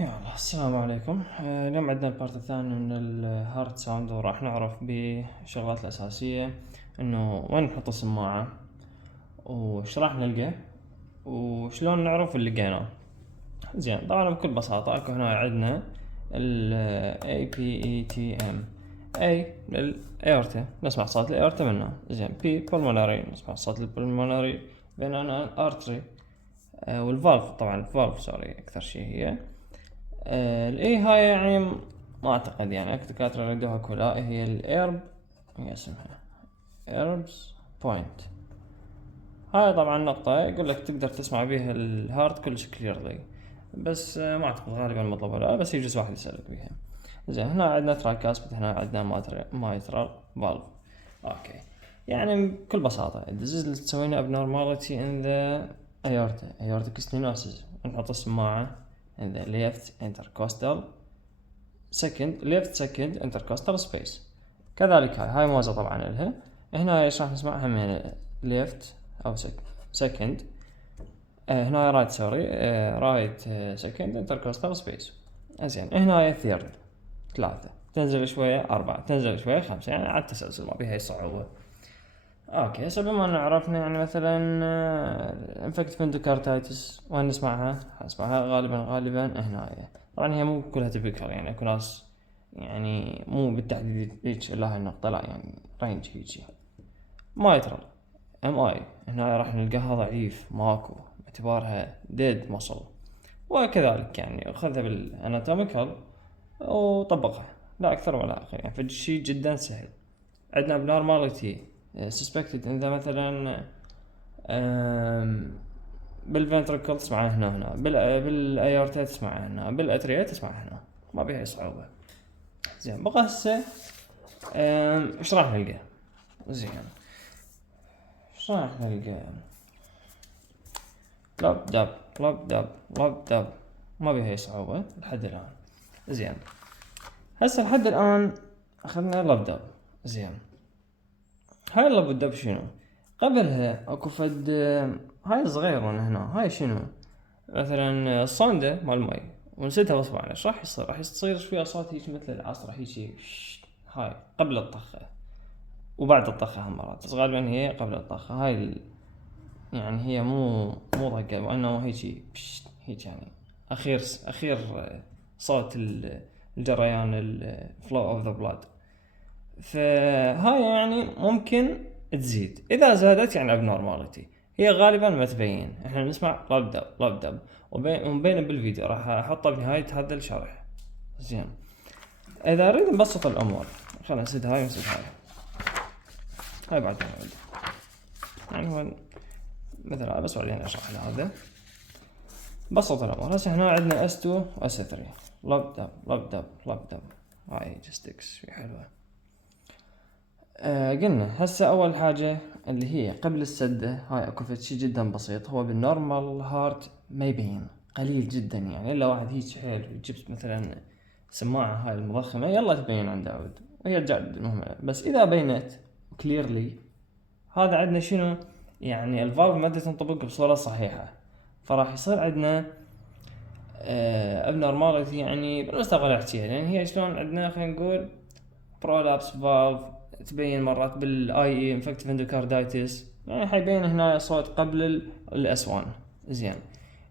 يلا السلام عليكم. اليوم عندنا البارت الثاني من الهارد ساوند، وراح نعرف بالشغلات الأساسية إنه وين نحط السماعة وش راح نلقى وشلون نعرف اللي لقيناه. زين، طبعا بكل بساطة اكو هنا عندنا ال APETM. A للأيورتا، نسمع صوت الأيورتا منه. زين، P pulmonary، نسمع صوت البلمونري بين أنا artery. والفالف، طبعا الفالف سوري أكثر شيء هي. الاي هاي يعني ما اعتقد يعني اكو دكاترة ردوها كلها، هي الايرب، هي اسمها ايربز بوينت. هاي طبعا نقطة يقول لك تقدر تسمع بيها الهارت كلش كليرلي، بس ما اعتقد غالبا مطلوبة لا، بس يجوز واحد يسألك بيها. زين، هنا عندنا ترايكاسبيد، هنا عندنا مايترال فالف. اوكي، يعني بكل بساطة الديزيز اللي تسوي لنا abnormality in the aorta aortic stenosis، نحط السماعة in the left intercostal second intercostal space. كذلك هاي موزة طبعا لها. هنا ايش راح نسمعها من left او second. هنا رايت سوري، رايت second intercostal space. زين، هنا third 3، تنزل شوية 4، تنزل شوية 5، يعني على التسلسل ما بيها صعوبة. اوكي، هسه بما ان عرفنا يعني مثلا انفكتيف اندوكاردايتس وين نسمعها؟ نسمعها غالبا هنا. طبعا هي مو كلها تبكر، يعني اكو ناس يعني مو بالتحديد هيك الا هاي النقطة، لا يعني رينج هيجي. مايترال ام اي، هنا راح نلقاها ضعيف ماكو، باعتبارها ديد مصل. وكذلك يعني خذها بالاناتوميكال وطبقها، لا اكثر ولا اقل، يعني فشي جدا سهل. عندنا abnormality suspected إذا مثلا بالفنتركل تسمعها هنا بالايورتا تسمعها هنا، بالاتريا تسمعها هنا، ما بيها صعوبة. زين، بقى هسه ايش راح نلقى؟ زين، ايش راح نلقى؟ لاب داب لاب داب لاب داب، ما بيها صعوبة لحد الآن. زين، هسه لحد الآن أخذنا لاب داب. زين، هاي اللاب داب شنو؟ قبلها اكو فد هاي صغيرة من هنا، هاي شنو؟ مثلا الصندة مال المي، ونسيتها غصب عني. ايش راح يصير؟ راح يصير شوية صوت هيك مثل العصرة هيك. هاي قبل الطخة وبعد الطخة هم مرات، بس غالبا هي قبل الطخة. هاي يعني هي مو ضقة، وانما هيك هيك يعني اخير صوت الجريان، الفلو اوف ذا بلاد. فهاي يعني ممكن تزيد، اذا زادت يعني abnormality. هي غالبا ما تبين، احنا نسمع لاب دب ومبين بالفيديو، راح احطه بنهاية هذا الشرح. زين، اذا اريد نبسط الامور، خلنا نسد هاي ونسد هاي بعدين نعيد. يعني هو مثلا بس بعدين اشرح هذا. بسط الامور. هسه هنا عندنا S2 و S3، لاب دب. هاي جستكس في حلوة. قلنا هسه اول حاجة اللي هي قبل السدة، هاي اكو فد شي جدا بسيط، هو بالنورمال هارت ما يبين، قليل جدا يعني، الا واحد هيك حيل جبت مثلا سماعة هاي المضخمة يلا تبين عند داود، وهي جد المهمة. بس اذا بينت كليرلي، هذا عندنا شنو؟ يعني الفالف ما تنطبق بصورة صحيحة، فراح يصير عندنا abnormality، يعني بالمستقبل احكيها، لان هي شلون عندنا خلينا نقول برولابس فالف، تبين مرات بالاي اي انفكتيف اندوكاردايتس، يعني حيبين هنا صوت قبل الاس 1. زين،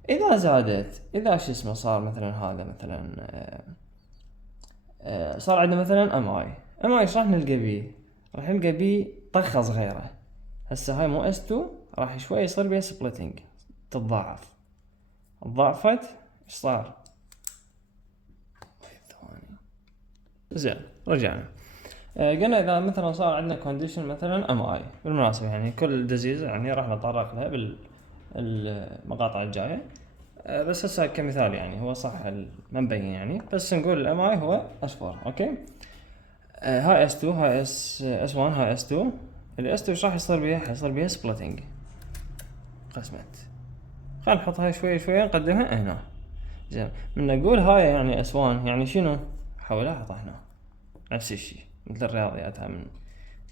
اذا زادت، اذا شو اسمه صار مثلا هذا مثلا صار عندنا مثلا ام اي ايش راح نلقى بيه؟ راح نلقى بيه طخه صغيره. هسه هاي مو اس 2، راح شوي يصير بيها سبلتنج، تتضاعف. ضعفت ايش صار؟ ثواني. زين، رجعنا. قلنا اذا مثلا صار عندنا كونديشن مثلا ام اي، بالمناسبه يعني كل ديزيز يعني راح نتطرق لها بالمقاطع الجايه. بس هسه كمثال يعني هو صح ما مبين يعني، بس نقول الام اي هو اس 4. اوكي، هاي اس 2، هاي اس 1، هاي اس 2. الاس 2 ايش راح يصير بيها؟ حيصير بيها سبلتنج، قسمت. خلينا نحط هاي شوي شوي نقدمها هنا. زين، من نقول هاي يعني اس 1 يعني شنو؟ حولها حطها هنا، نفس الشيء مثل الرياضيات، من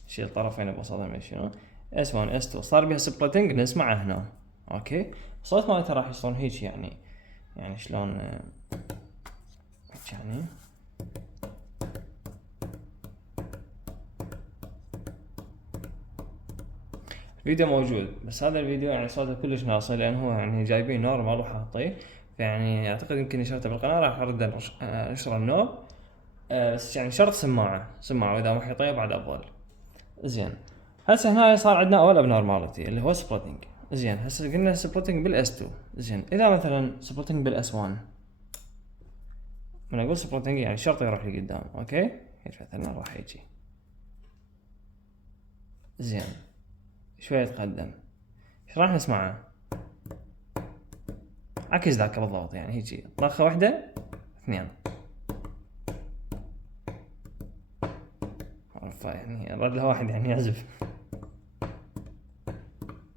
شيل طرفين بوسطها من شنو. اس 1 اس 2 صار بها سبلتنج، نسمعه هنا. اوكي، صوت مالته راح يصير هيك يعني شلون يعني الفيديو موجود، بس هذا الفيديو يعني صوته كلش ناصي لان هو يعني جايبين نورمال وحاطيه، فيعني اعتقد يمكن نشرته بالقناة راح ارد نشر النوب. بس يعني شرط سماعة واذا محيطية بعد افضل. زين هسه هنا صار عندنا اول ابنورماليتي اللي هو سبلوتنج. زين هسه قلنا سبلوتنج بالاس 2. زين اذا مثلا سبلوتنج بالاس 1، من اقول سبلوتنج يعني شرط يروح لقدام. اوكي هيك مثلا راح يجي. زين شوية يتقدم، ايش راح نسمعه؟ عكس ذاك بالضبط، يعني هيجي طاخة واحدة اثنين، يعني رد له واحد يعني يعزف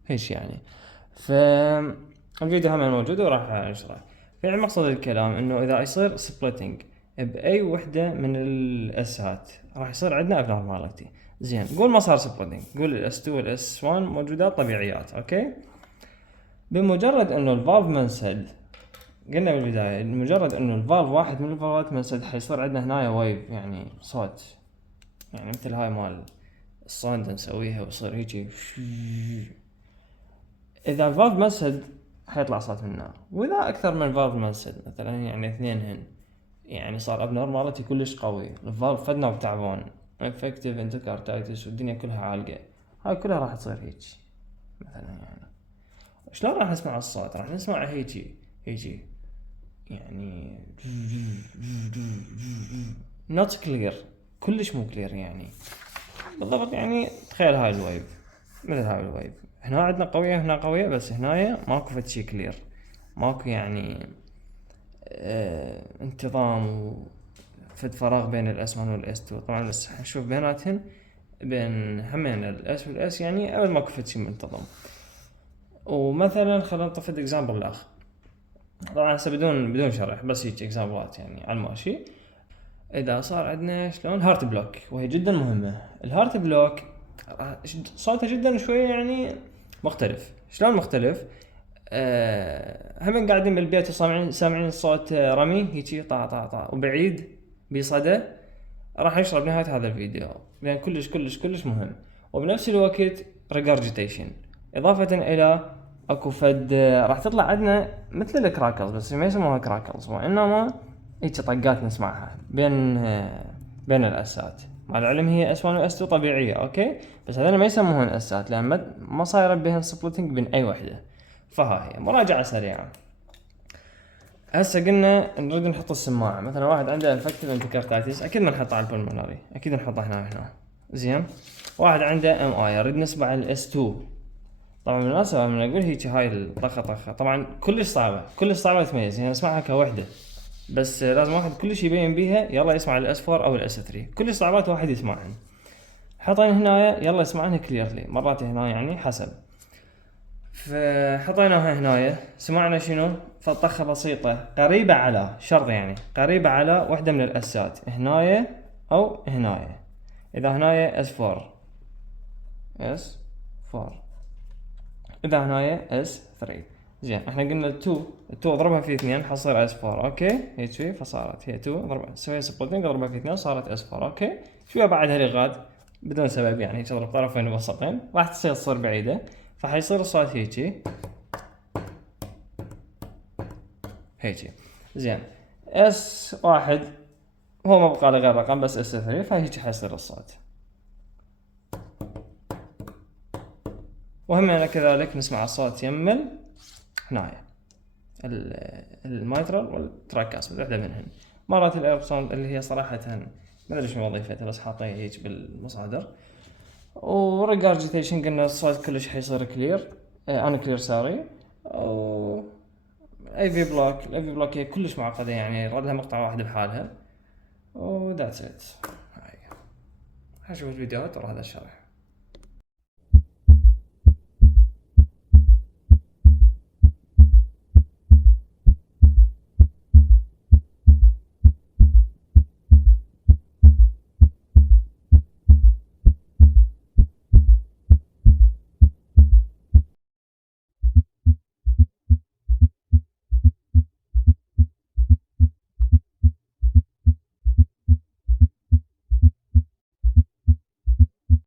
هيش يعني. فالفيديو هم موجود وراح انشره. يعني مقصد الكلام انه اذا يصير سبليتنج باي وحده من الاسات راح يصير عندنا ابنورماليتي. زين قول ما صار سبليتنج، قول الاس 2 والاس 1 موجودات طبيعيات. اوكي بمجرد انه الفالف منسد، قلنا بالبدايه مجرد انه الفالف واحد من الفالفات منسد حيصير عندنا هنا ويف، يعني صوت، يعني مثل هاي مال الصوند نسويها ويصير هيجي. اذا الفالف منسد حيطلع صوت من النار، واذا اكثر من فالف منسد مثلا يعني اثنينهن، يعني صار ابنورماليتي كلش قوي، الفالف فدنا وتعبان انفكتيف انتركارتايتس والدنيا كلها عالقه، هاي كلها راح تصير هيك مثلا. يعني شلون راح نسمع الصوت؟ راح نسمع هيجي يعني نوت كلير، كلش مو كلير يعني بالضبط. يعني تخيل هاي الويف مثل هاي الويف، هنا عندنا قوية هنا قوية، بس هنايا ماكو فد شي كلير، ماكو يعني انتظام وفد فراغ بين الاس 1 والاس 2. طبعا بس حنشوف بيناتهن بين همين الاس والاس يعني ابد ماكو فد شي منتظم. ومثلا خلينا نطفي اكزامبل الاخ، طبعا هسه بدون شرح، بس هيك اكزامبلات يعني على الماشي. اذا صار عندنا شلون هارت بلوك، وهي جدا مهمة الهارت بلوك، صوتها جدا شوية يعني مختلف. شلون مختلف؟ هم قاعدين بالبيت سامعين صوت رمي هيجي طا طا طا وبعيد بصدى، راح يشرح بنهاية هذا الفيديو لان كلش مهم. وبنفس الوقت ريجرجيتيشن، اضافة الى اكو فد راح تطلع عندنا مثل الكراكلز، بس ما يسموها كراكلز وانما هيك طقات نسمعها بين الاسات. مع العلم هي اس 1 واس 2 طبيعية اوكي، بس هذول ما يسموهن اسات لان ما صاير بهم سبليتنج بين اي وحدة. فها هي مراجعة سريعة. هسه قلنا نريد نحط السماعة، مثلا واحد عنده انفكتيف انتركارتايتس اكيد ما نحطه على البلمونري، اكيد نحطه هنا. زين واحد عنده ام اي نريد نسمع الاس 2. طبعا بالمناسبة من اقول هيك هاي الطخة طبعا كلش صعبة تميز، يعني اسمعها كوحدة، بس لازم واحد كلش يبين بيها يلا يسمع الاس 4 او الاس 3، كلش صعبات واحد يسمعهن. حطينا هنا يلا يسمعهن كليرلي، مرات هنا يعني حسب. فحطيناها هنايا سمعنا شنو؟ فطخة بسيطة قريبة على شرط، يعني قريبة على واحدة من الاسات هنايا او هنايا. اذا هنايا اس 4 اذا هنايا اس 3. زين احنا قلنا 2 اضربها في 2 حصير اس 4 اوكي هيك شوي، فصارت هي 2 اضربها سوي سبليتنج اضربها في 2 صارت اس 4 اوكي. شويه بعدها لغات بدون سبب يعني هيك اضرب طرفين وسطين راح تصير بعيدة، فحيصير الصوت هيك. زين اس 1 هو ما بقى له غير رقم بس اس 3، فهيك حيصير الصوت. وهم كذلك نسمع الصوت يمل هنايا المايترال والتراكاس واحدة منهن. مرات الايرسون اللي هي صراحة ما ادري شنو وظيفتها بس حاطيها هيك بالمصادر. وريجارجيتيشن قلنا الصوت كلش حيصير كلير، انا كلير ساري. و اي في بلوك هي كلش معقدة يعني رد لها مقطع واحد بحالها. و ذاتس ات. هاي هشوف الفيديوهات ورا هذا الشرح.